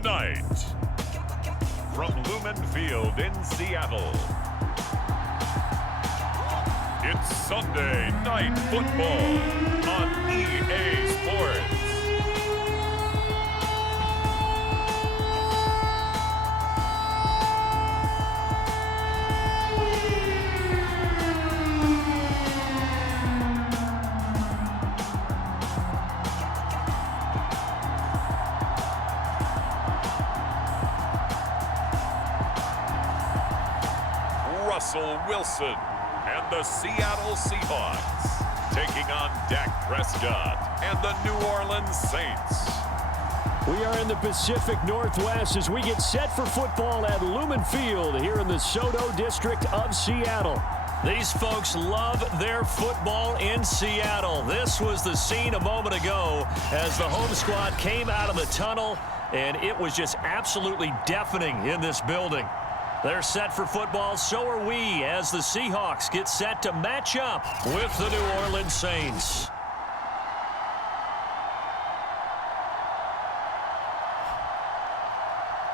Tonight, from Lumen Field in Seattle, it's Sunday Night Football on EA Sports. Russell Wilson and the Seattle Seahawks taking on Dak Prescott and the New Orleans Saints. We are in the Pacific Northwest as we get set for football at Lumen Field here in the Soto District of Seattle. These folks love their football in Seattle. This was the scene a moment ago as the home squad came out of the tunnel, and it was just absolutely deafening in this building. They're set for football, so are we, as the Seahawks get set to match up with the New Orleans Saints.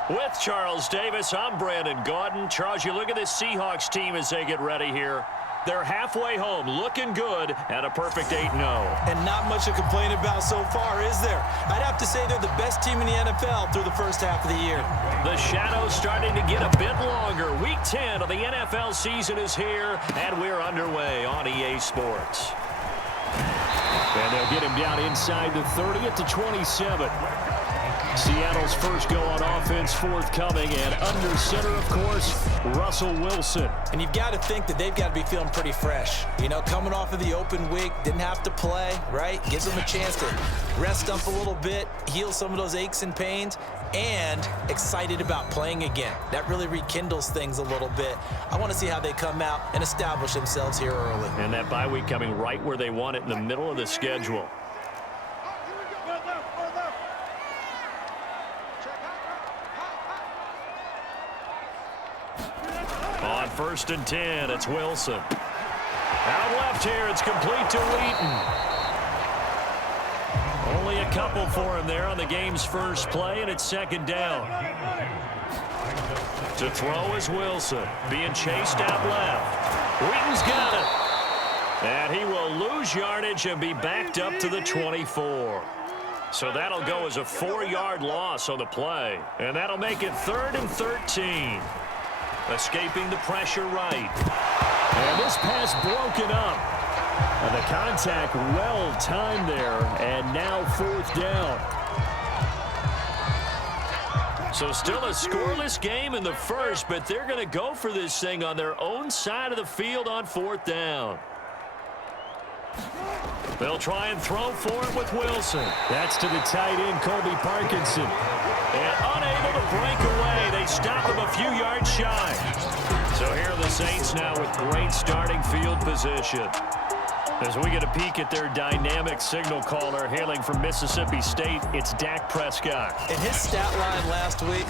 With Charles Davis, I'm Brandon Gaudin. Charles, you look at this Seahawks team as they get ready here. They're halfway home, looking good, at a perfect 8-0. And not much to complain about so far, is there? I'd have to say they're the best team in the NFL through the first half of the year. The shadow's starting to get a bit longer. Week 10 of the NFL season is here, and we're underway on EA Sports. And they'll get him down inside the 30 at the 27. Seattle's first go on offense forthcoming, and under center, of course, Russell Wilson. And you've got to think that they've got to be feeling pretty fresh. You know, coming off of the open week, didn't have to play, right? Gives them a chance to rest up a little bit, heal some of those aches and pains, and excited about playing again. That really rekindles things a little bit. I want to see how they come out and establish themselves here early. And that bye week coming right where they want it in the middle of the schedule. On 1st and 10, it's Wilson. Out left here, it's complete to Wheaton. Only a couple for him there on the game's first play, and it's second down. To throw is Wilson, being chased out left. Wheaton's got it. And he will lose yardage and be backed up to the 24. So that'll go as a 4-yard loss on the play. And that'll make it 3rd and 13. Escaping the pressure right. And this pass broken up. And the contact well timed there. And now 4th down. So still a scoreless game in the first, but they're going to go for this thing on their own side of the field on 4th down. They'll try and throw for it with Wilson. That's to the tight end, Colby Parkinson. And unable to break away. They stop him a few yards shy. So here are the Saints now with great starting field position. As we get a peek at their dynamic signal caller hailing from Mississippi State, it's Dak Prescott. And his stat line last week,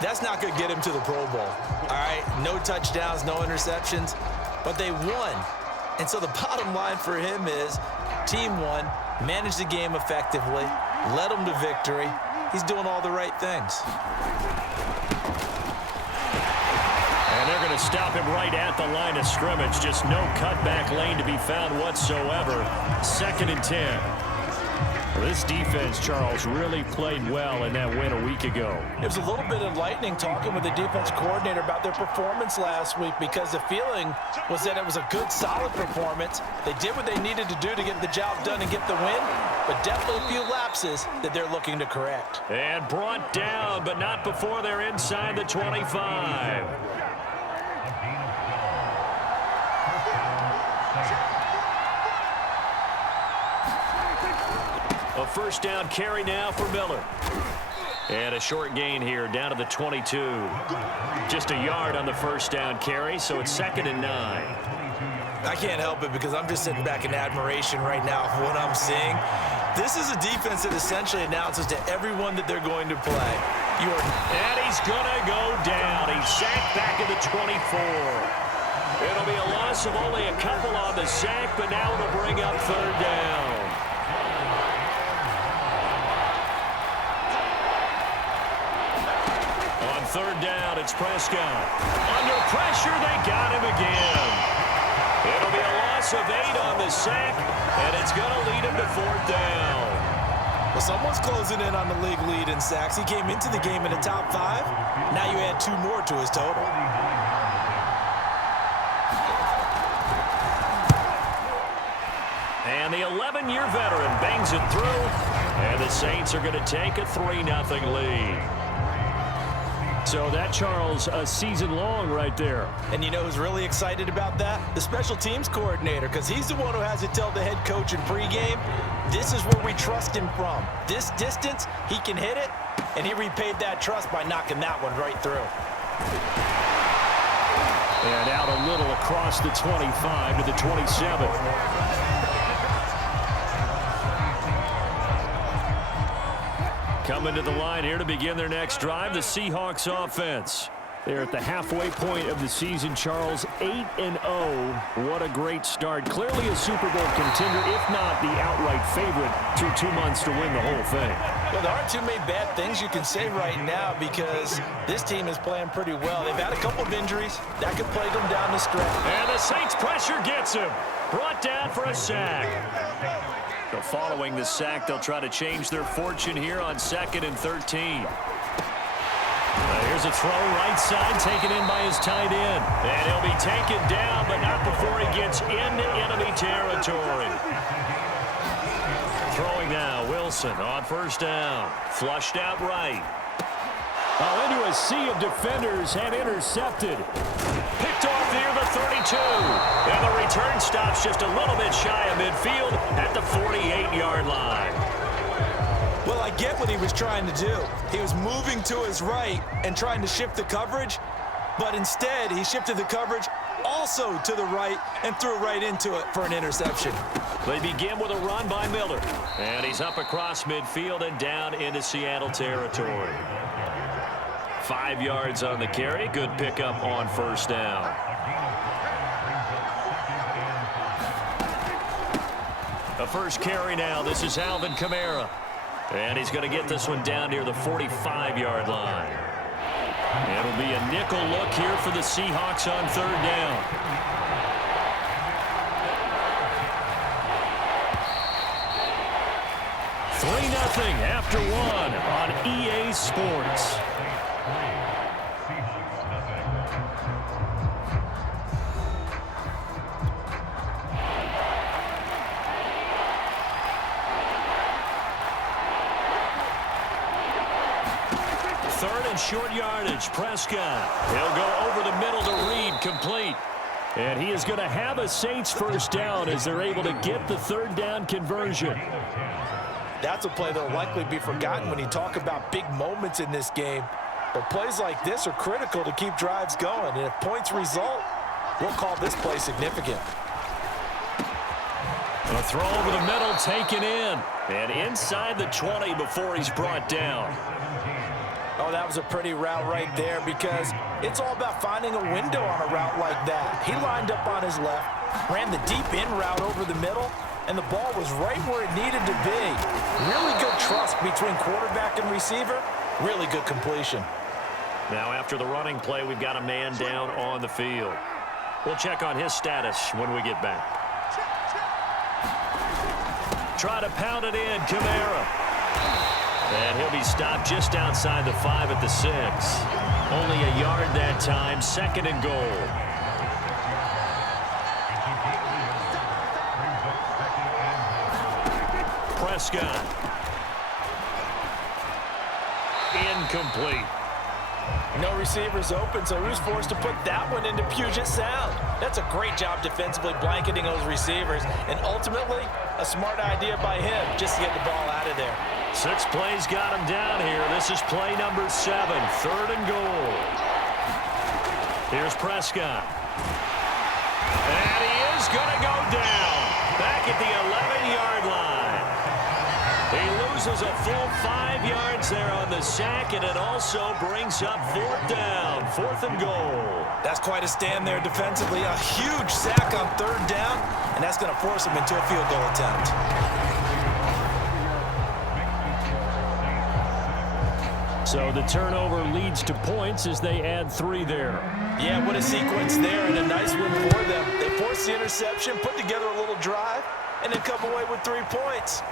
that's not going to get him to the Pro Bowl. All right, no touchdowns, no interceptions, but they won. And so the bottom line for him is team won, managed the game effectively, led them to victory. He's doing all the right things. And they're going to stop him right at the line of scrimmage. Just no cutback lane to be found whatsoever. 2nd and 10. This defense, Charles, really played well in that win a week ago. It was a little bit enlightening talking with the defense coordinator about their performance last week because the feeling was that it was a good, solid performance. They did what they needed to do to get the job done and get the win, but definitely a few lapses that they're looking to correct. And brought down, but not before they're inside the 25. A 1st down carry now for Miller. And a short gain here down to the 22. Just a yard on the 1st down carry, so it's 2nd and 9. I can't help it because I'm just sitting back in admiration right now for what I'm seeing. This is a defense that essentially announces to everyone that they're going to play. And he's going to go down. He's sacked back at the 24. It'll be a loss of only a couple on the sack, but now it'll bring up 3rd down. third down. It's Prescott. Under pressure, they got him again. It'll be a loss of 8 on the sack, and it's going to lead him to fourth down. Well, someone's closing in on the league lead in sacks. He came into the game in the top 5. Now you add 2 more to his total. And the 11-year veteran bangs it through, and the Saints are going to take a 3-0 lead. So that, Charles, a season long right there. And you know who's really excited about that? The special teams coordinator, because he's the one who has to tell the head coach in pregame, this is where we trust him from. This distance, he can hit it, and he repaid that trust by knocking that one right through. And out a little across the 25 to the 27. Coming to the line here to begin their next drive, the Seahawks offense. They're at the halfway point of the season, Charles, 8-0. What a great start. Clearly a Super Bowl contender, if not the outright favorite, through 2 months to win the whole thing. Well, there aren't too many bad things you can say right now because this team is playing pretty well. They've had a couple of injuries. That could plague them down the stretch. And the Saints pressure gets him. Brought down for a sack. So following the sack, they'll try to change their fortune here on 2nd and 13. Here's a throw right side taken in by his tight end. And he'll be taken down, but not before he gets into enemy territory. Throwing now, Wilson on first down. Flushed out right. Into a sea of defenders and intercepted. Picked off near the 32. And the return stops just a little bit shy of midfield at the 48-yard line. Well, I get what he was trying to do. He was moving to his right and trying to shift the coverage, but instead he shifted the coverage also to the right and threw right into it for an interception. They begin with a run by Miller. And he's up across midfield and down into Seattle territory. 5 yards on the carry. Good pickup on first down. The first carry now. This is Alvin Kamara. And he's going to get this one down near the 45-yard line. It'll be a nickel look here for the Seahawks on third down. Nothing after 1 on EA Sports. Third and short yardage. Prescott. He'll go over the middle to Reed, complete. And he is going to have a Saints first down as they're able to get the third down conversion. That's a play that will likely be forgotten when you talk about big moments in this game. But plays like this are critical to keep drives going. And if points result, we'll call this play significant. A throw over the middle taken in. And inside the 20 before he's brought down. Oh, that was a pretty route right there because it's all about finding a window on a route like that. He lined up on his left, ran the deep in route over the middle, and the ball was right where it needed to be. Really good trust between quarterback and receiver. Really good completion. Now after the running play, we've got a man down on the field. We'll check on his status when we get back. Try to pound it in, Kamara. And he'll be stopped just outside the 5 at the 6. Only a yard that time, 2nd and goal. Prescott. Incomplete. No receivers open, so who's forced to put that one into Puget Sound? That's a great job defensively blanketing those receivers, and ultimately, a smart idea by him just to get the ball out of there. 6 plays got him down here. This is play number 7, 3rd and goal. Here's Prescott. And he is going to go down back at the 11-yard line. He loses a full 5 yards there on the sack, and it also brings up 4th down, 4th and goal. That's quite a stand there defensively. A huge sack on 3rd down, and that's going to force him into a field goal attempt. So the turnover leads to points as they add 3 there. Yeah, what a sequence there, and a nice win for them. They forced the interception, put together a little drive, and then come away with 3 points.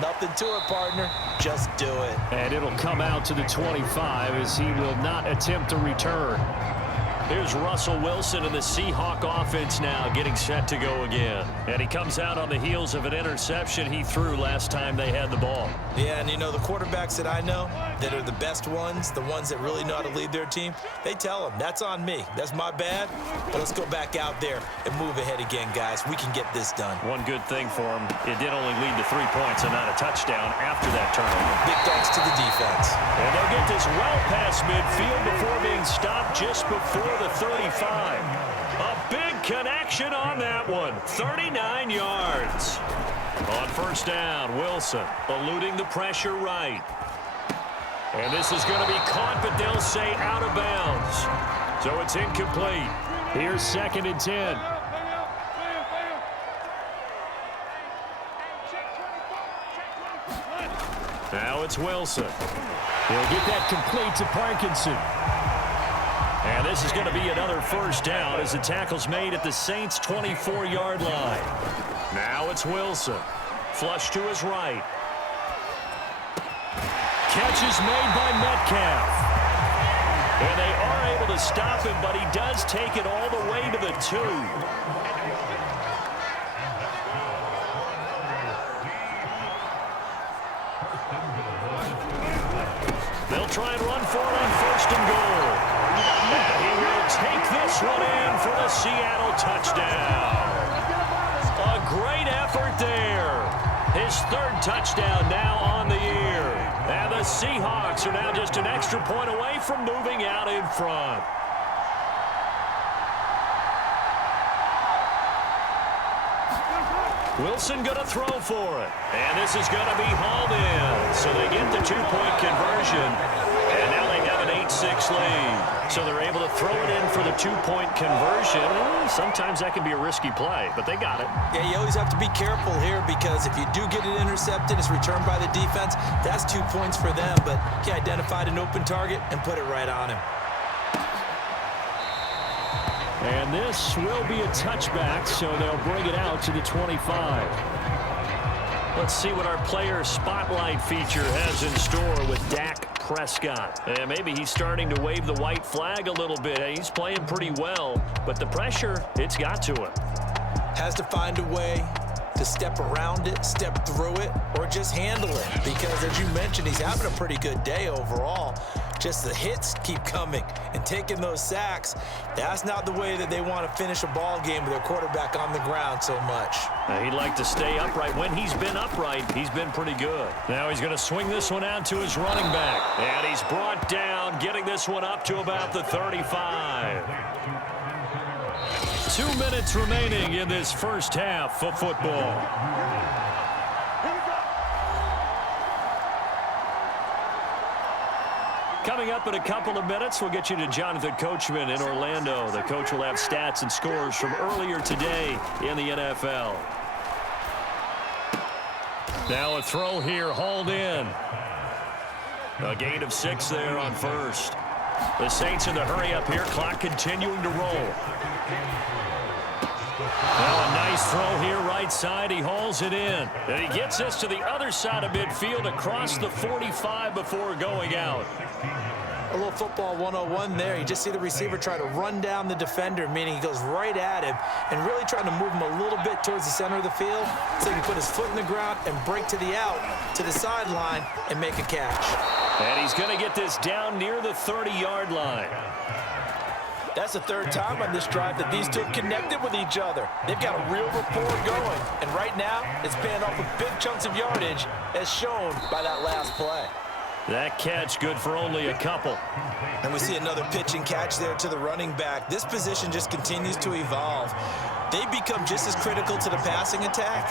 Nothing to it, partner. Just do it. And it'll come out to the 25 as he will not attempt to return. Here's Russell Wilson in the Seahawk offense now getting set to go again. And he comes out on the heels of an interception he threw last time they had the ball. Yeah, and you know, the quarterbacks that I know that are the best ones, the ones that really know how to lead their team, they tell them, that's on me. That's my bad. But let's go back out there and move ahead again, guys. We can get this done. One good thing for him, it did only lead to 3 points and not a touchdown after that turnover. Big thanks to the defense. And they'll get this well past midfield before being stopped just before the 35. A big connection on that one. 39 yards. On first down, Wilson eluding the pressure right. And this is going to be caught, but they'll say out of bounds. So it's incomplete. Here's 2nd and 10. Now it's Wilson. He'll get that complete to Parkinson. And this is going to be another first down as the tackle's made at the Saints' 24-yard line. Now it's Wilson. Flush to his right. Catch is made by Metcalf. And they are able to stop him, but he does take it all the way to the 2. They'll try and run for it on 1st and goal. And he will take this one in for the Seattle touchdown. A great effort there. His 3rd touchdown now on the year. And the Seahawks are now just an extra point away from moving out in front. Wilson going to throw for it. And this is going to be hauled in. So they get the 2-point conversion. And now they have an 8-6 lead. So they're able to throw it in for the 2-point conversion. Sometimes that can be a risky play, but they got it. Yeah, you always have to be careful here because if you do get it intercepted, it's returned by the defense. That's 2 points for them, but he identified an open target and put it right on him. And this will be a touchback, so they'll bring it out to the 25. Let's see what our player spotlight feature has in store with Dak Prescott. And maybe he's starting to wave the white flag a little bit. He's playing pretty well, but the pressure, it's got to him. Has to find a way to step around it, step through it, or just handle it. Because as you mentioned, he's having a pretty good day overall. Just the hits keep coming and taking those sacks. That's not the way that they want to finish a ball game with their quarterback on the ground so much. He'd like to stay upright. When he's been upright, he's been pretty good. Now he's going to swing this one out to his running back. And he's brought down, getting this one up to about the 35. 2 minutes remaining in this first half of football. Coming up in a couple of minutes, we'll get you to Jonathan Coachman in Orlando. The coach will have stats and scores from earlier today in the NFL. Now a throw here, hauled in. A gain of 6 there on first. The Saints in the hurry up here, clock continuing to roll. Now a nice throw here, right side. He hauls it in. And he gets this to the other side of midfield across the 45 before going out. A little football 101 there. You just see the receiver try to run down the defender, meaning he goes right at him and really trying to move him a little bit towards the center of the field so he can put his foot in the ground and break to the out, to the sideline, and make a catch. And he's going to get this down near the 30-yard line. That's the 3rd time on this drive that these two have connected with each other. They've got a real rapport going. And right now, it's paying off with big chunks of yardage, as shown by that last play. That catch good for only a couple. And we see another pitch and catch there to the running back. This position just continues to evolve. They become just as critical to the passing attack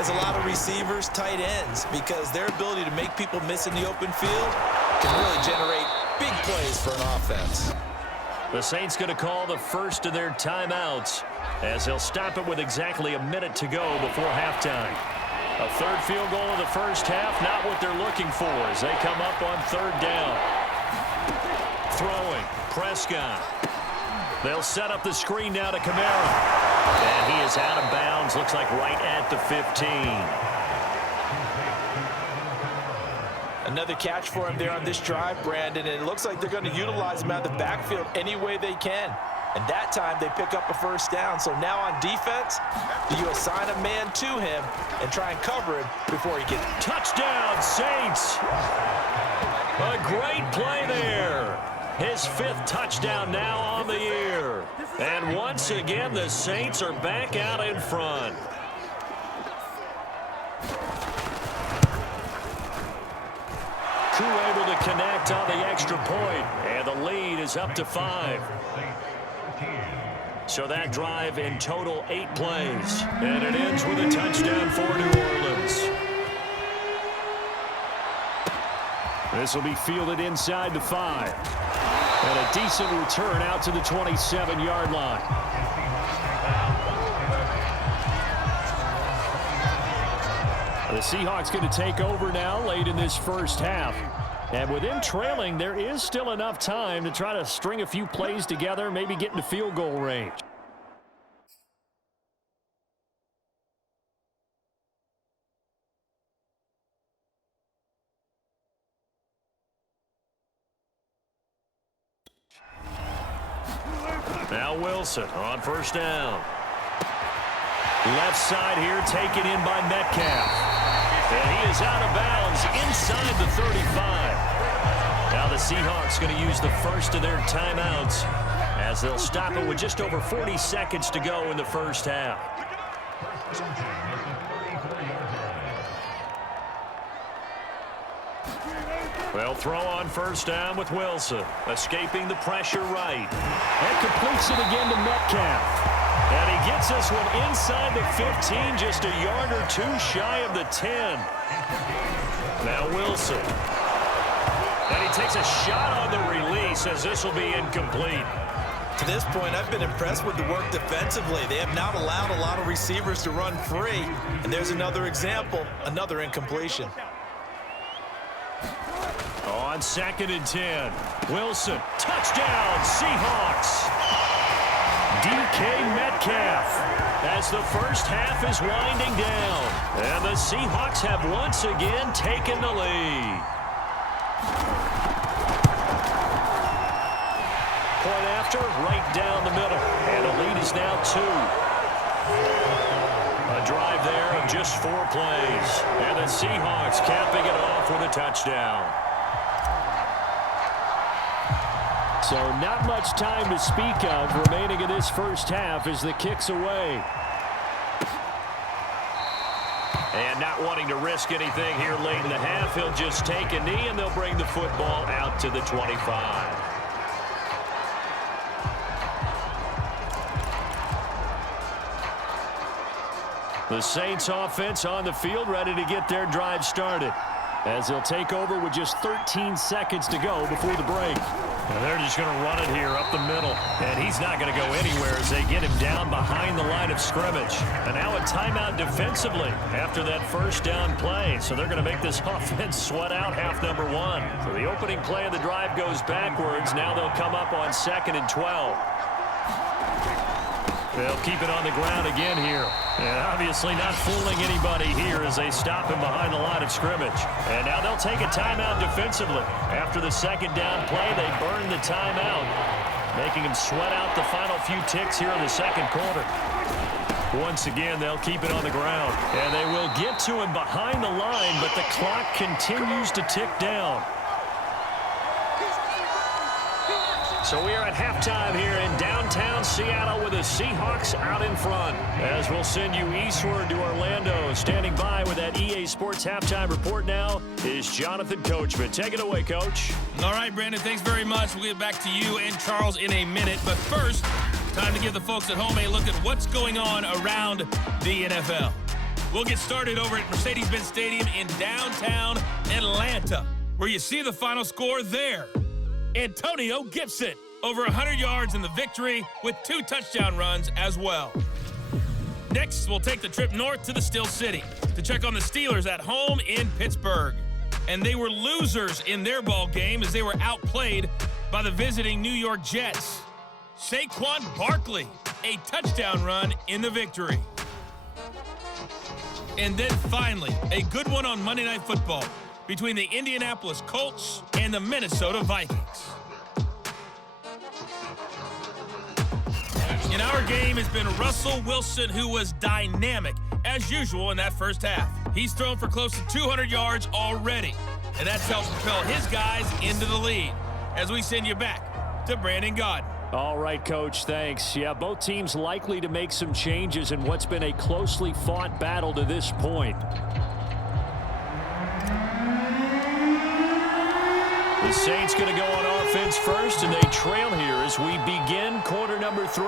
as a lot of receivers, tight ends, because their ability to make people miss in the open field can really generate big plays for an offense. The Saints going to call the first of their timeouts as they'll stop it with exactly a minute to go before halftime. A 3rd field goal of the first half, not what they're looking for as they come up on 3rd down. throwing. Prescott. They'll set up the screen now to Kamara. And he is out of bounds. Looks like right at the 15. Another catch for him there on this drive, Brandon. And it looks like they're going to utilize him out of the backfield any way they can. And that time they pick up a first down. So now on defense, do you assign a man to him and try and cover him before he gets it? Touchdown, Saints. A great play there. His 5th touchdown now on the year. And once again, the Saints are back out in front. Crew able to connect on the extra point, and the lead is up to 5. So that drive in total 8 plays, and it ends with a touchdown for New Orleans. This will be fielded inside the 5. And a decent return out to the 27-yard line. The Seahawks going to take over now late in this first half. And with them trailing, there is still enough time to try to string a few plays together, maybe get into field goal range. Now Wilson on first down. Left side here taken in by Metcalf. And he is out of bounds inside the 35. Now the Seahawks going to use the first of their timeouts as they'll stop it with just over 40 seconds to go in the first half. They'll throw on first down with Wilson, escaping the pressure right. And completes it again to Metcalf. And he gets this one inside the 15, just a yard or 2 shy of the 10. Now Wilson. And he takes a shot on the release as this will be incomplete. To this point, I've been impressed with the work defensively. They have not allowed a lot of receivers to run free. And there's another example, another incompletion. On 2nd and 10, Wilson, touchdown, Seahawks. DK Metcalf as the first half is winding down. And the Seahawks have once again taken the lead. Point after, right down the middle. And the lead is now 2. A drive there of just 4 plays. And the Seahawks capping it off with a touchdown. So not much time to speak of remaining in this first half as the kick's away. And not wanting to risk anything here late in the half, he'll just take a knee and they'll bring the football out to the 25. The Saints offense on the field ready to get their drive started as they'll take over with just 13 seconds to go before the break. And they're just going to run it here up the middle. And he's not going to go anywhere as they get him down behind the line of scrimmage. And now a timeout defensively after that first down play. So they're going to make this offense sweat out half number 1. So the opening play of the drive goes backwards. Now they'll come up on 2nd and 12. They'll keep it on the ground again here. And obviously not fooling anybody here as they stop him behind the line of scrimmage. And now they'll take a timeout defensively. After the second down play, they burn the timeout, making him sweat out the final few ticks here in the second quarter. Once again, they'll keep it on the ground. And they will get to him behind the line, but the clock continues to tick down. So we are at halftime here in downtown Seattle with the Seahawks out in front. As we'll send you eastward to Orlando. Standing by with that EA Sports halftime report now is Jonathan Coachman. Take it away, Coach. All right, Brandon, thanks very much. We'll get back to you and Charles in a minute. But first, time to give the folks at home a look at what's going on around the NFL. We'll get started over at Mercedes-Benz Stadium in downtown Atlanta, where you see the final score there. Antonio Gibson, over 100 yards in the victory with 2 touchdown runs as well. Next, we'll take the trip north to the Steel City to check on the Steelers at home in Pittsburgh. And they were losers in their ball game as they were outplayed by the visiting New York Jets. Saquon Barkley, a touchdown run in the victory. And then finally, a good one on Monday Night Football between the Indianapolis Colts and the Minnesota Vikings. In our game has been Russell Wilson, who was dynamic, as usual, in that first half. He's thrown for close to 200 yards already, and that's helped propel his guys into the lead. As we send you back to Brandon Gaudin. All right, Coach, thanks. Yeah, both teams likely to make some changes in what's been a closely fought battle to this point. The Saints going to go on offense first, and they trail here as we begin quarter number 3.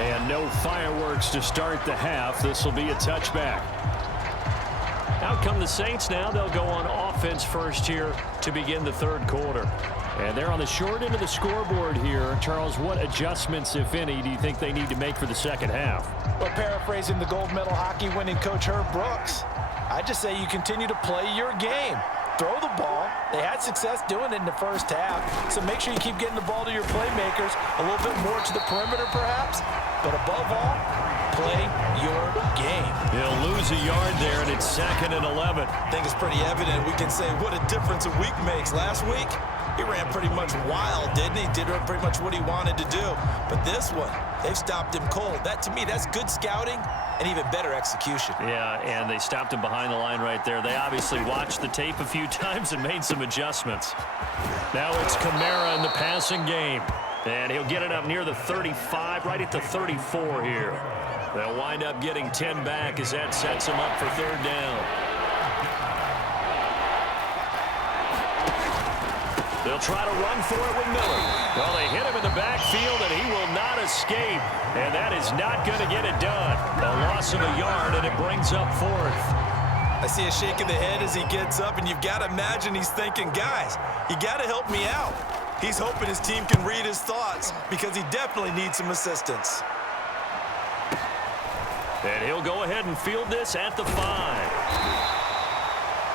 And no fireworks to start the half. This will be a touchback. Out come the Saints now. They'll go on offense first here to begin the third quarter. And they're on the short end of the scoreboard here. Charles, what adjustments, if any, do you think they need to make for the second half? Well, paraphrasing the gold medal hockey winning coach Herb Brooks, I just say you continue to play your game. Throw the ball. They had success doing it in the first half, so make sure you keep getting the ball to your playmakers, a little bit more to the perimeter perhaps, but above all, play your game. He'll lose a yard there, and it's 2nd and 11. I think it's pretty evident. We can say what a difference a week makes. Last week, he ran pretty much wild, didn't he? Did pretty much what he wanted to do. But this one, they've stopped him cold. That, to me, that's good scouting and even better execution. Yeah, and they stopped him behind the line right there. They obviously watched the tape a few times and made some adjustments. Now it's Kamara in the passing game. And he'll get it up near the 35, right at the 34 here. They'll wind up getting 10 back as that sets them up for third down. They'll try to run for it with Miller. Well, they hit him in the backfield, and he will not escape. And that is not going to get it done. A loss of a yard, and it brings up 4th. I see a shake of the head as he gets up, and you've got to imagine he's thinking, guys, you got to help me out. He's hoping his team can read his thoughts because he definitely needs some assistance. And he'll go ahead and field this at the 5.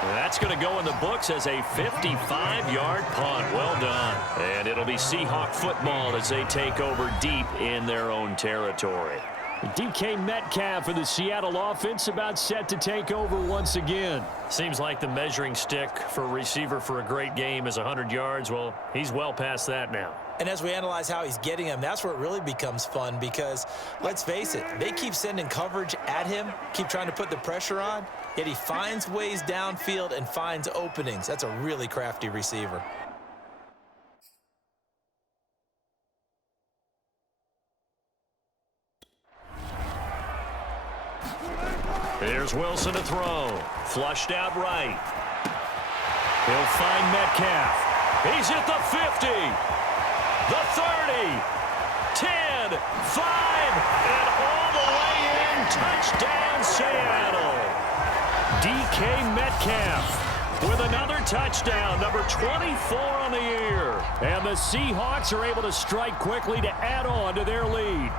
And that's going to go in the books as a 55-yard punt. Well done. And it'll be Seahawk football as they take over deep in their own territory. DK Metcalf for the Seattle offense about set to take over once again. Seems like the measuring stick for a receiver for a great game is 100 yards. Well, he's well past that now. And as we analyze how he's getting them, that's where it really becomes fun because, let's face it, they keep sending coverage at him, keep trying to put the pressure on, yet he finds ways downfield and finds openings. That's a really crafty receiver. Here's Wilson to throw. Flushed out right. He'll find Metcalf. He's at the 50. The 30. 10. 5. And all the way in. Touchdown, Seattle. DK Metcalf with another touchdown. Number 24 on the year. And the Seahawks are able to strike quickly to add on to their lead.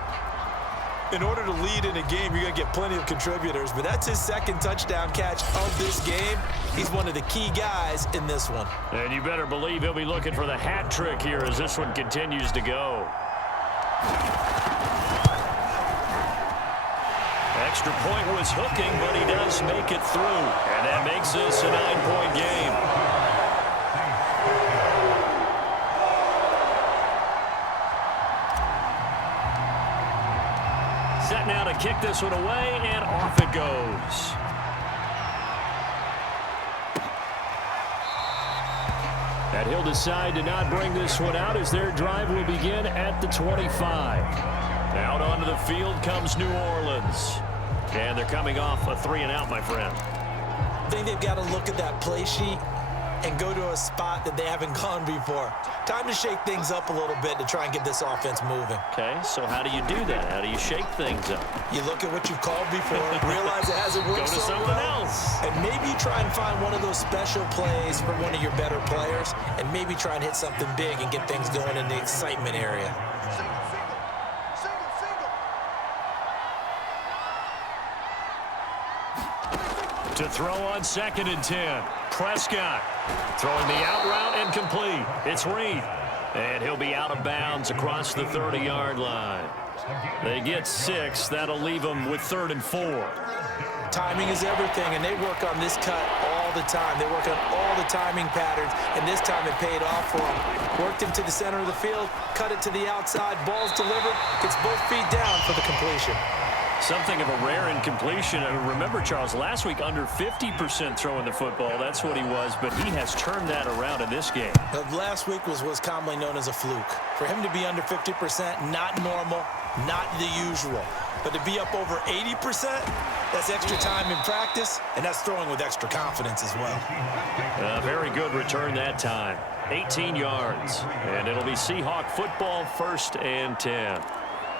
In order to lead in a game, you're going to get plenty of contributors, but that's his 2nd touchdown catch of this game. He's one of the key guys in this one. And you better believe he'll be looking for the hat trick here as this one continues to go. Extra point was hooking, but he does make it through. And that makes this a 9-point game. Set now to kick this one away, and off it goes. And he'll decide to not bring this one out as their drive will begin at the 25. Out onto the field comes New Orleans. And they're coming off a 3-and-out, my friend. I think they've got to look at that play sheet and go to a spot that they haven't gone before. Time to shake things up a little bit to try and get this offense moving. Okay, so how do you do that? How do you shake things up? You look at what you've called before, realize it hasn't worked Go to so someone well, else. and maybe you try and find one of those special plays for one of your better players, and maybe try and hit something big and get things going in the excitement area. To throw on 2nd and 10. Prescott throwing the out route and complete. It's Reed. And he'll be out of bounds across the 30-yard line. They get 6. That'll leave them with 3rd and 4. Timing is everything, and they work on this cut all the time. They work on all the timing patterns, and this time it paid off for them. Worked him to the center of the field, cut it to the outside, ball's delivered, gets both feet down for the completion. Something of a rare incompletion. Remember, Charles, last week under 50% throwing the football. That's what he was, but he has turned that around in this game. Last week was commonly known as a fluke. For him to be under 50%, not normal, not the usual. But to be up over 80%, that's extra time in practice, and that's throwing with extra confidence as well. Very good return that time. 18 yards, and it'll be Seahawk football, 1st and 10.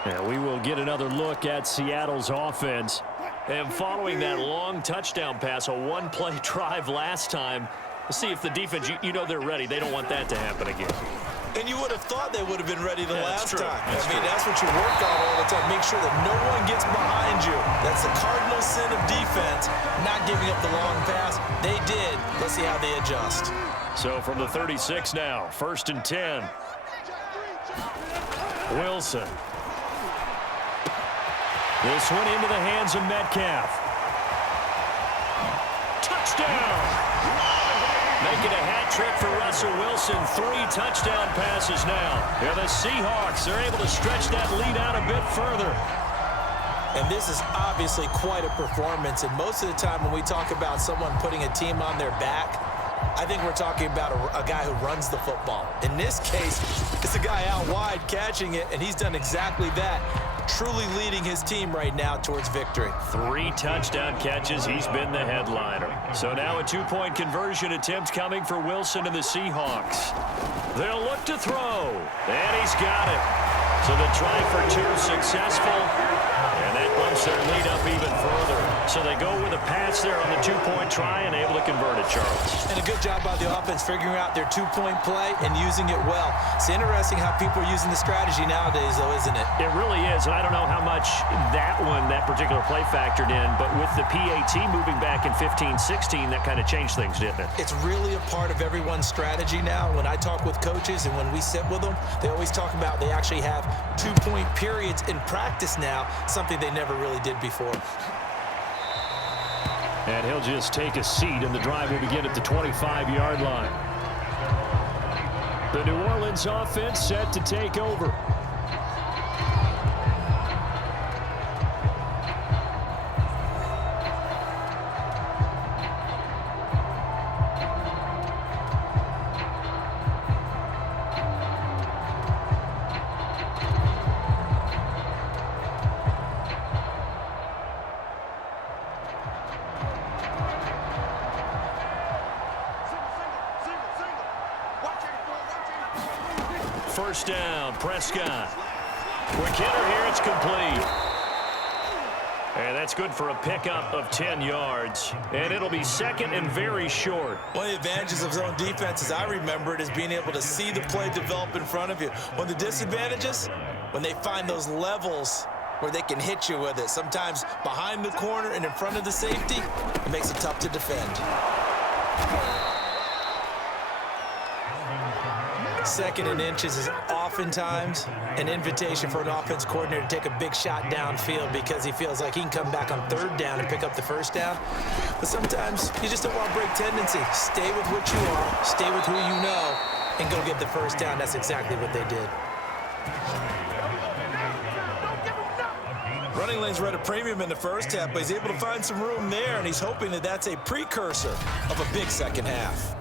And we will get another look at Seattle's offense. And following that long touchdown pass, a one-play drive last time, let's see if the defense, you know they're ready. They don't want that to happen again. And you would have thought they would have been ready the last time. That's true. That's what you work on all the time. Make sure that no one gets behind you. That's the cardinal sin of defense, not giving up the long pass. They did. Let's see how they adjust. So from the 36 now, 1st and 10. Wilson. This one into the hands of Metcalf. Touchdown! Making a hat trick for Russell Wilson. 3 touchdown passes now. Yeah, the Seahawks are able to stretch that lead out a bit further. And this is obviously quite a performance. And most of the time when we talk about someone putting a team on their back, I think we're talking about a guy who runs the football. In this case, it's a guy out wide catching it, and he's done exactly that. Truly leading his team right now towards victory. 3 touchdown catches. He's been the headliner. So now a 2-point conversion attempt coming for Wilson and the Seahawks. They'll look to throw. And he's got it. So the try for 2 successful. And that bumps their lead up even further. So they go with a pass there on the 2-point try and able to convert it, Charles. And a good job by the offense figuring out their 2-point play and using it well. It's interesting how people are using the strategy nowadays, though, isn't it? It really is, and I don't know how much that particular play factored in, but with the PAT moving back in 15-16, that kind of changed things, didn't it? It's really a part of everyone's strategy now. When I talk with coaches and when we sit with them, they always talk about they actually have 2-point periods in practice now, something they never really did before. And he'll just take a seat, and the drive will begin at the 25-yard line. The New Orleans offense set to take over. First down, Prescott. Quick hitter here, it's complete. And that's good for a pickup of 10 yards. And it'll be 2nd and very short. One of the advantages of zone defense, as I remember it, is being able to see the play develop in front of you. One of the disadvantages, when they find those levels where they can hit you with it. Sometimes behind the corner and in front of the safety, it makes it tough to defend. 2nd and inches is oftentimes an invitation for an offense coordinator to take a big shot downfield because he feels like he can come back on 3rd down and pick up the 1st down. But sometimes you just don't want to break tendency. Stay with what you are, stay with who you know, and go get the 1st down. That's exactly what they did. Running lanes were at a premium in the first half, but he's able to find some room there, and he's hoping that that's a precursor of a big second half.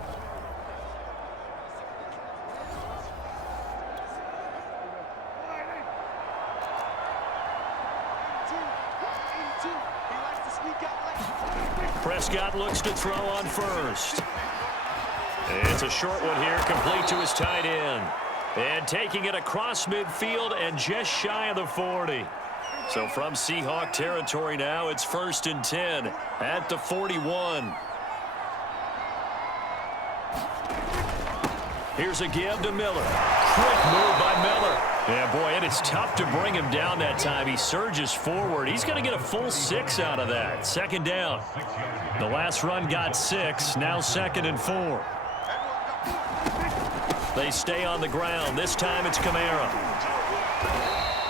Prescott looks to throw on 1st. It's a short one here, complete to his tight end. And taking it across midfield and just shy of the 40. So from Seahawk territory now, it's 1st and 10 at the 41. Here's a give to Miller. Quick move by Miller. Yeah, boy, it is tough to bring him down that time. He surges forward. He's going to get a full 6 out of that. Second down. The last run got 6. Now 2nd and 4. They stay on the ground. This time it's Kamara.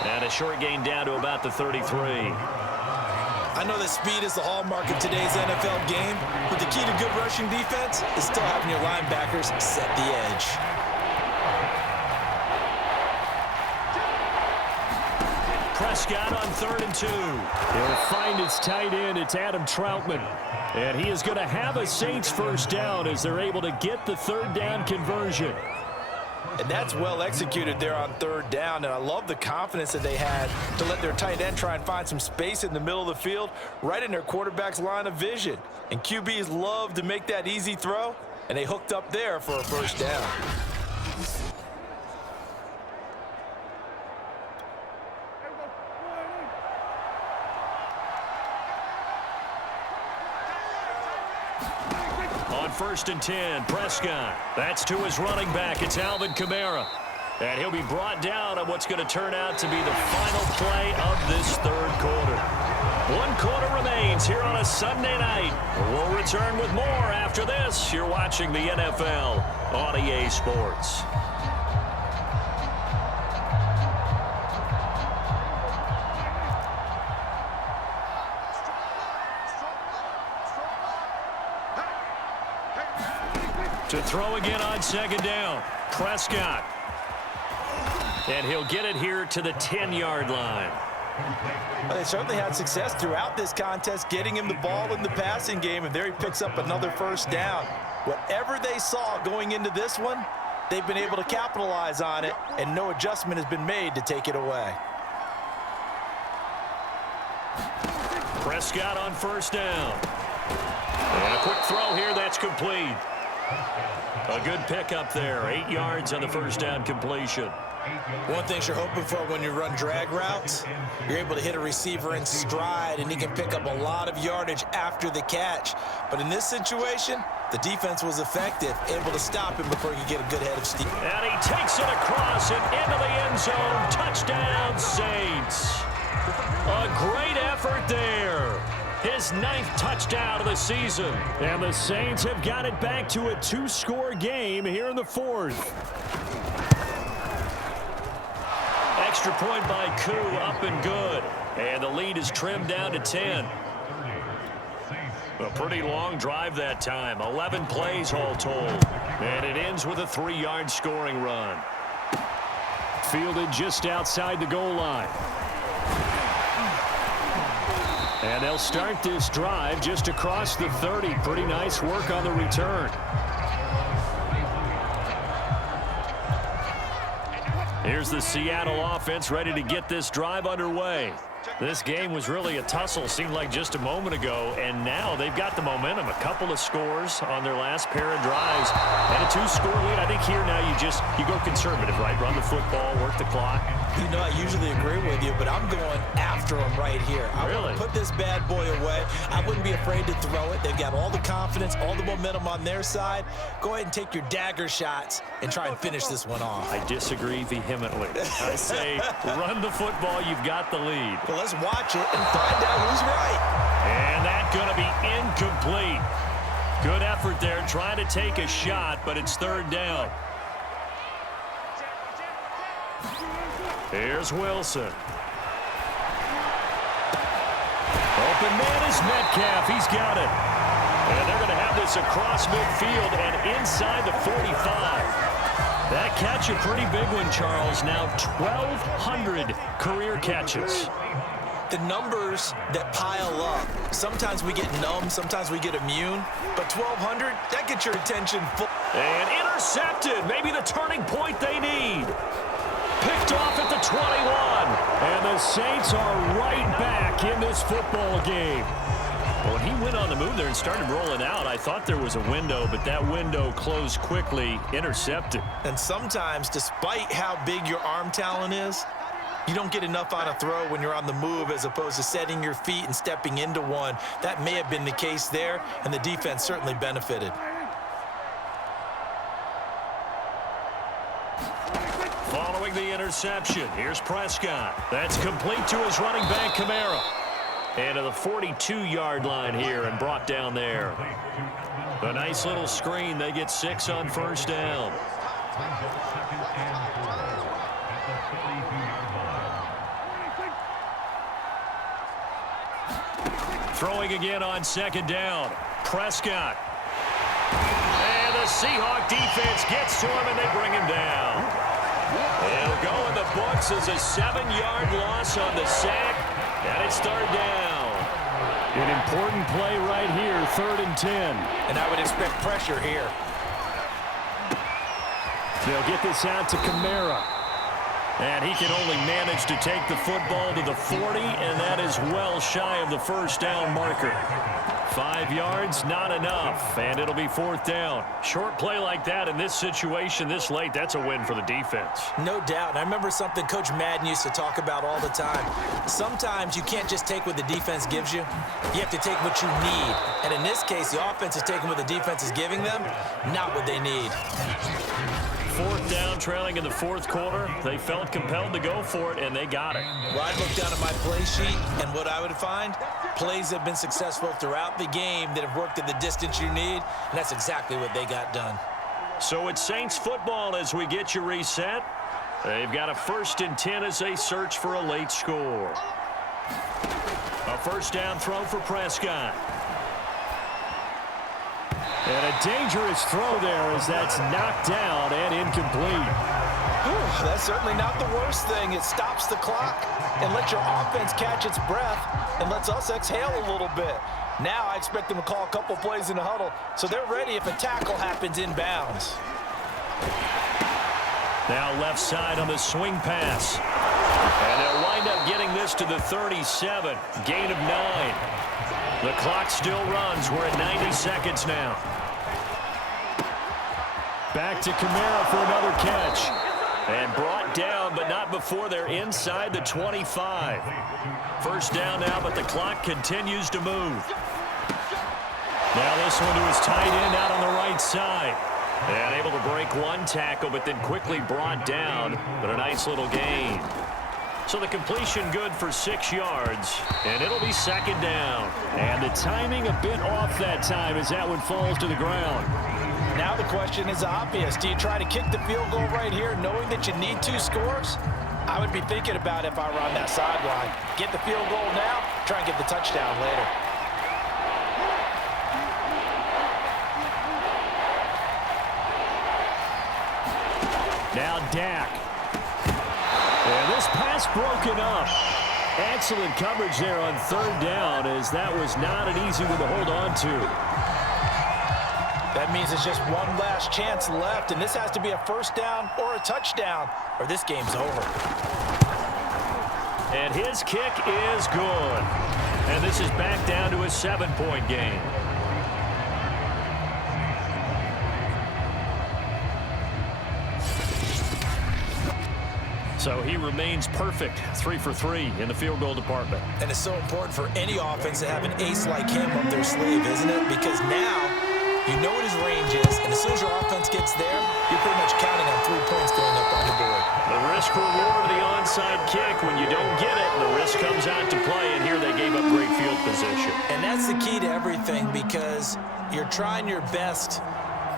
And a short gain down to about the 33. I know that speed is the hallmark of today's NFL game, but the key to good rushing defense is still having your linebackers set the edge. Prescott on 3rd and 2. He'll find his tight end. It's Adam Troutman. And he is going to have a Saints first down as they're able to get the 3rd down conversion. And that's well executed there on 3rd down. And I love the confidence that they had to let their tight end try and find some space in the middle of the field, right in their quarterback's line of vision. And QBs love to make that easy throw, and they hooked up there for a first down. On 1st and 10, Prescott. That's to his running back. It's Alvin Kamara. And he'll be brought down on what's going to turn out to be the final play of this 3rd quarter. 1 quarter remains here on a Sunday night. We'll return with more after this. You're watching the NFL on EA Sports. To throw again on 2nd down, Prescott. And he'll get it here to the 10-yard line. Well, they certainly had success throughout this contest, getting him the ball in the passing game, and there he picks up another first down. Whatever they saw going into this one, they've been able to capitalize on it, and no adjustment has been made to take it away. Prescott on 1st down. And a quick throw here, that's complete. A good pickup there. 8 yards on the first down completion. One thing you're hoping for when you run drag routes, you're able to hit a receiver in stride, and he can pick up a lot of yardage after the catch. But in this situation, the defense was effective, able to stop him before he could get a good head of steam. And he takes it across and into the end zone. Touchdown, Saints. A great effort there. His 9th touchdown of the season. And the Saints have got it back to a 2-score game here in the 4th. Extra point by Koo, up and good. And the lead is trimmed down to 10. A pretty long drive that time. 11 plays all told. And it ends with a 3-yard scoring run. Fielded just outside the goal line. And they'll start this drive just across the 30. Pretty nice work on the return. Here's the Seattle offense ready to get this drive underway. This game was really a tussle, seemed like just a moment ago, and now they've got the momentum. A couple of scores on their last pair of drives, and a 2-score lead. I think here now you go conservative, right? Run the football, work the clock. You know, I usually agree with you, but I'm going after him right here. I really want to put this bad boy away. I wouldn't be afraid to throw it. They've got all the confidence, all the momentum on their side. Go ahead and take your dagger shots and try and finish this one off. I disagree vehemently. I say run the football. You've got the lead. Well, let's watch it and find out who's right. And that's going to be incomplete. Good effort there, trying to take a shot, but it's 3rd down. Here's Wilson. Open man is Metcalf. He's got it. And they're going to have this across midfield and inside the 45. That catch a pretty big one, Charles. Now 1,200 career catches. The numbers that pile up, sometimes we get numb, sometimes we get immune, but 1,200, that gets your attention full. And intercepted. Maybe the turning point they need. Picked off at the 21. And the Saints are right back in this football game. When he went on the move there and started rolling out, I thought there was a window, but that window closed quickly, intercepted. And sometimes, despite how big your arm talent is, you don't get enough on a throw when you're on the move as opposed to setting your feet and stepping into one. That may have been the case there, and the defense certainly benefited. Following the interception. Here's Prescott. That's complete to his running back, Kamara. And to the 42-yard line here and brought down there. A nice little screen. They get 6 on first down. Throwing again on second down. Prescott. And the Seahawk defense gets to him, and they bring him down. It'll go in the books as a 7-yard loss on the sack, and it's third down. An important play right here, 3rd and 10. And I would expect pressure here. They'll get this out to Kamara. And he can only manage to take the football to the 40, and that is well shy of the first down marker. 5 yards, not enough, and it'll be 4th down. Short play like that in this situation this late, that's a win for the defense. No doubt. I remember something Coach Madden used to talk about all the time. Sometimes you can't just take what the defense gives you. You have to take what you need. And in this case, the offense is taking what the defense is giving them, not what they need. 4th down, trailing in the 4th quarter. They felt compelled to go for it, and they got it. Well, I'd look down at my play sheet, and what I would find, plays have been successful throughout the game that have worked at the distance you need, and that's exactly what they got done. So it's Saints football as we get you reset. They've got a 1st and 10 as they search for a late score. A first down throw for Prescott. And a dangerous throw there as that's knocked down and incomplete. Whew, that's certainly not the worst thing. It stops the clock and lets your offense catch its breath and lets us exhale a little bit. Now I expect them to call a couple plays in the huddle so they're ready if a tackle happens inbounds. Now left side on the swing pass. And they'll wind up getting this to the 37. Gain of 9. The clock still runs. We're at 90 seconds now. Back to Kamara for another catch. And brought down, but not before they're inside the 25. First down now, but the clock continues to move. Now this one to his tight end out on the right side. And able to break one tackle, but then quickly brought down. But a nice little gain. So the completion good for 6 yards, and it'll be 2nd down. And the timing a bit off that time as that one falls to the ground. Now the question is obvious. Do you try to kick the field goal right here knowing that you need 2 scores? I would be thinking about it if I were on that sideline. Get the field goal now, try and get the touchdown later. Now Dak. And this pass broken up. Excellent coverage there on 3rd down as that was not an easy one to hold on to. That means it's just one last chance left, and this has to be a first down or a touchdown, or this game's over. And his kick is good. And this is back down to a 7-point game. So he remains perfect, 3 for 3 in the field goal department. And it's so important for any offense to have an ace like him up their sleeve, isn't it? Because now you know what his range is, and as soon as your offense gets there, you're pretty much counting on 3 points going up on the board. The risk-reward of the onside kick, when you don't get it, the risk comes out to play, and here they gave up great field position. And that's the key to everything, because you're trying your best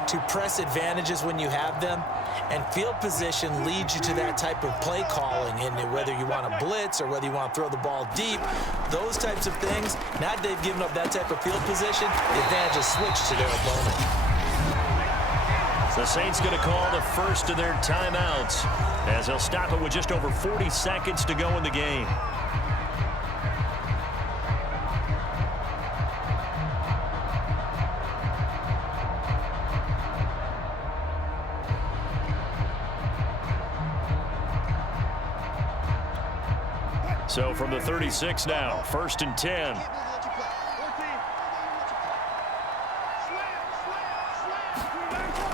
to press advantages when you have them, and field position leads you to that type of play calling, and whether you want to blitz or whether you want to throw the ball deep, those types of things, now that they've given up that type of field position, the advantage is switched to their opponent. The Saints going to call the first of their timeouts as they'll stop it with just over 40 seconds to go in the game. So from the 36 now, 1st and 10.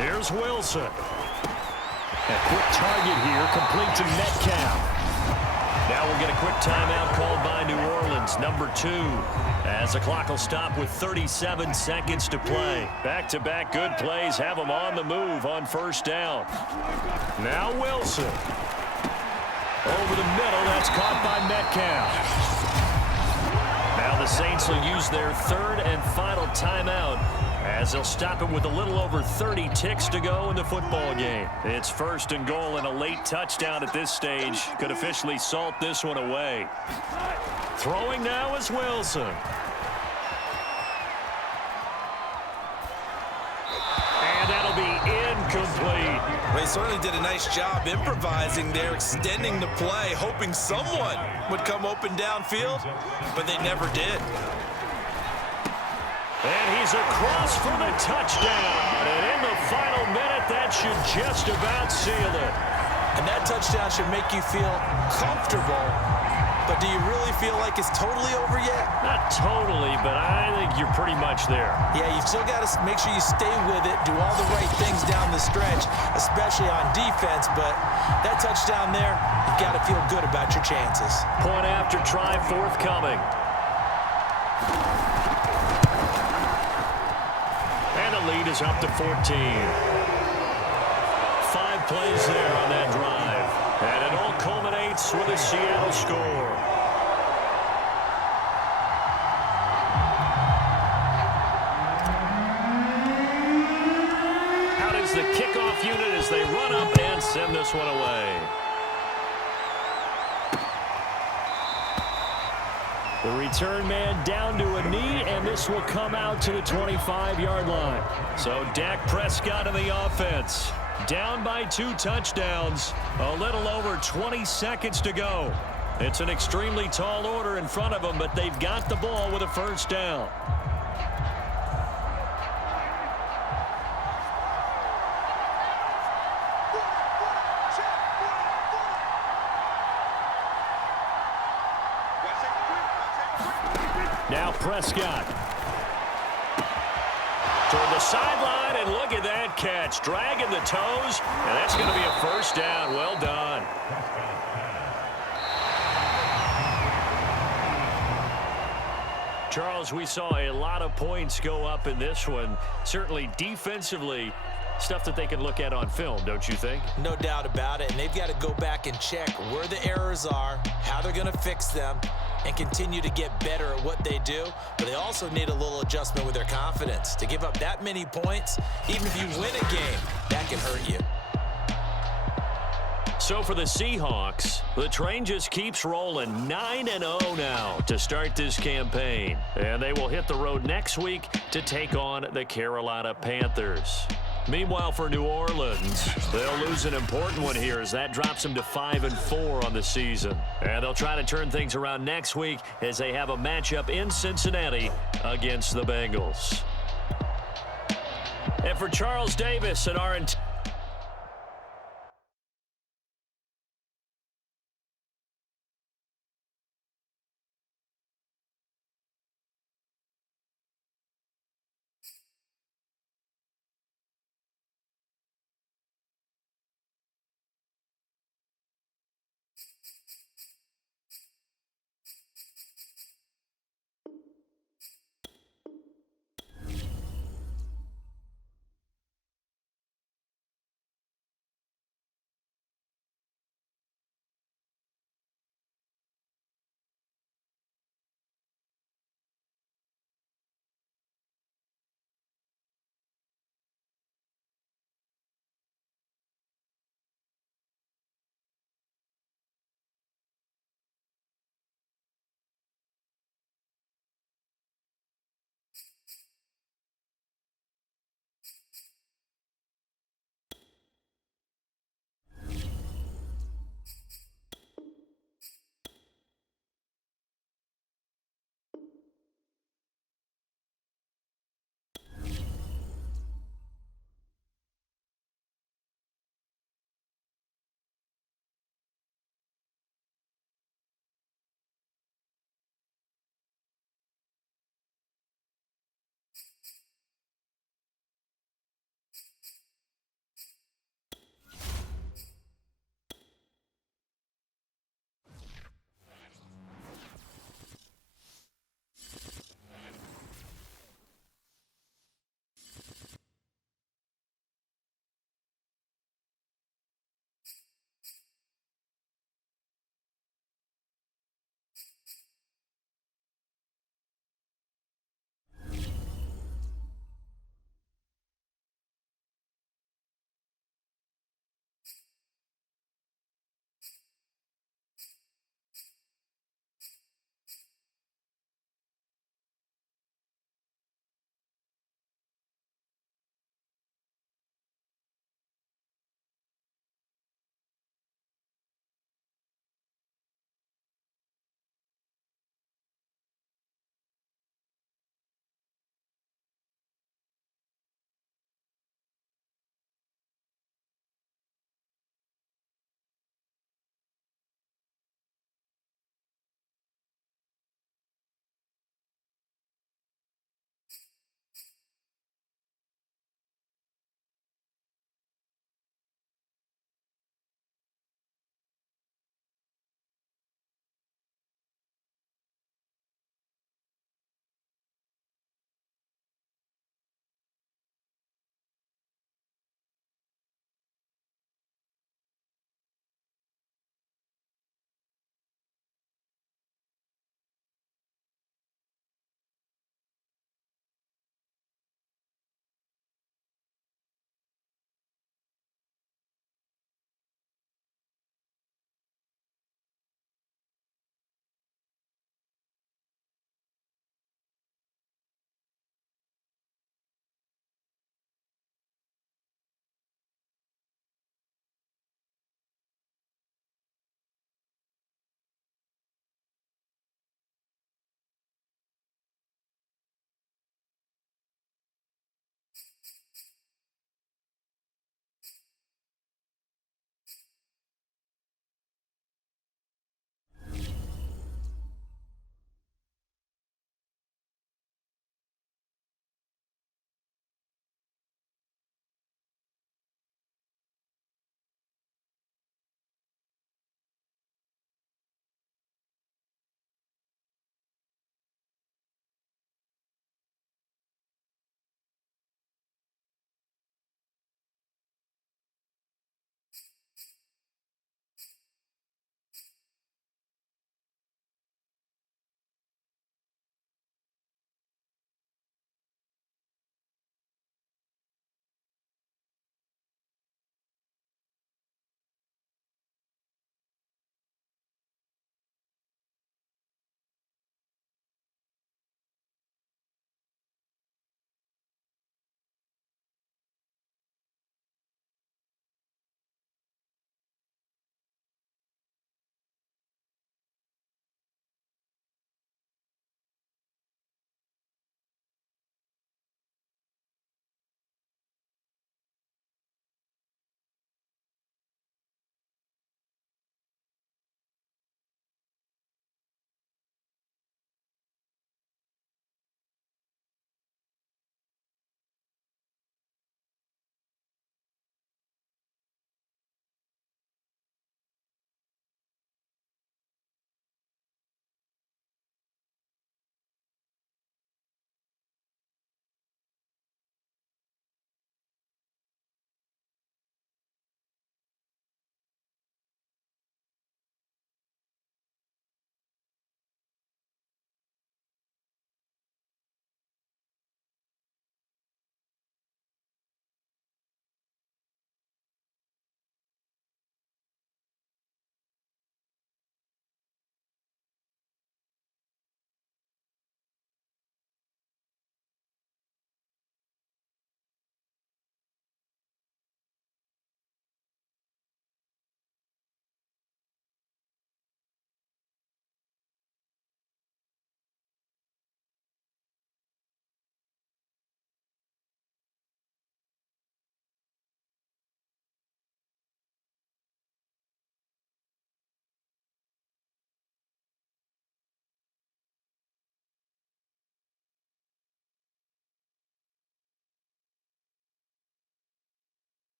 Here's Wilson. A quick target here, complete to Metcalf. Now we'll get a quick timeout called by New Orleans, number 2, as the clock will stop with 37 seconds to play. Back-to-back good plays have them on the move on first down. Now Wilson. Over the middle, that's caught by Metcalf. Now the Saints will use their third and final timeout as they'll stop it with a little over 30 ticks to go in the football game. It's 1st and goal, and a late touchdown at this stage could officially salt this one away. Throwing now is Wilson. And that'll be incomplete. They certainly did a nice job improvising there, extending the play, hoping someone would come open downfield, but they never did. And he's across for the touchdown. And in the final minute, that should just about seal it. And that touchdown should make you feel comfortable. But do you really feel like it's totally over yet? Not totally, but I think you're pretty much there. Yeah, you've still got to make sure you stay with it, do all the right things down the stretch, especially on defense. But that touchdown there, you've got to feel good about your chances. Point after try forthcoming. And the lead is up to 14. 5 plays there on that drive. And it all culminates with a Seattle score. Out is the kickoff unit as they run up and send this one away. The return man down to a knee, and this will come out to the 25-yard line. So Dak Prescott in the offense. Down by 2 touchdowns. A little over 20 seconds to go. It's an extremely tall order in front of them, but they've got the ball with a first down. Now Prescott. Toward the sideline, and look at that catch. Dragging the toes, and that's going to be a first down. Well done. Charles, we saw a lot of points go up in this one. Certainly defensively, stuff that they can look at on film, don't you think? No doubt about it, and they've got to go back and check where the errors are, how they're going to fix them, and continue to get better at what they do. But they also need a little adjustment with their confidence. To give up that many points, even if you win a game, that can hurt you. So for the Seahawks, the train just keeps rolling. 9-0 now to start this campaign. And they will hit the road next week to take on the Carolina Panthers. Meanwhile, for New Orleans, they'll lose an important one here as that drops them to 5-4 on the season. And they'll try to turn things around next week as they have a matchup in Cincinnati against the Bengals. And for Charles Davis and our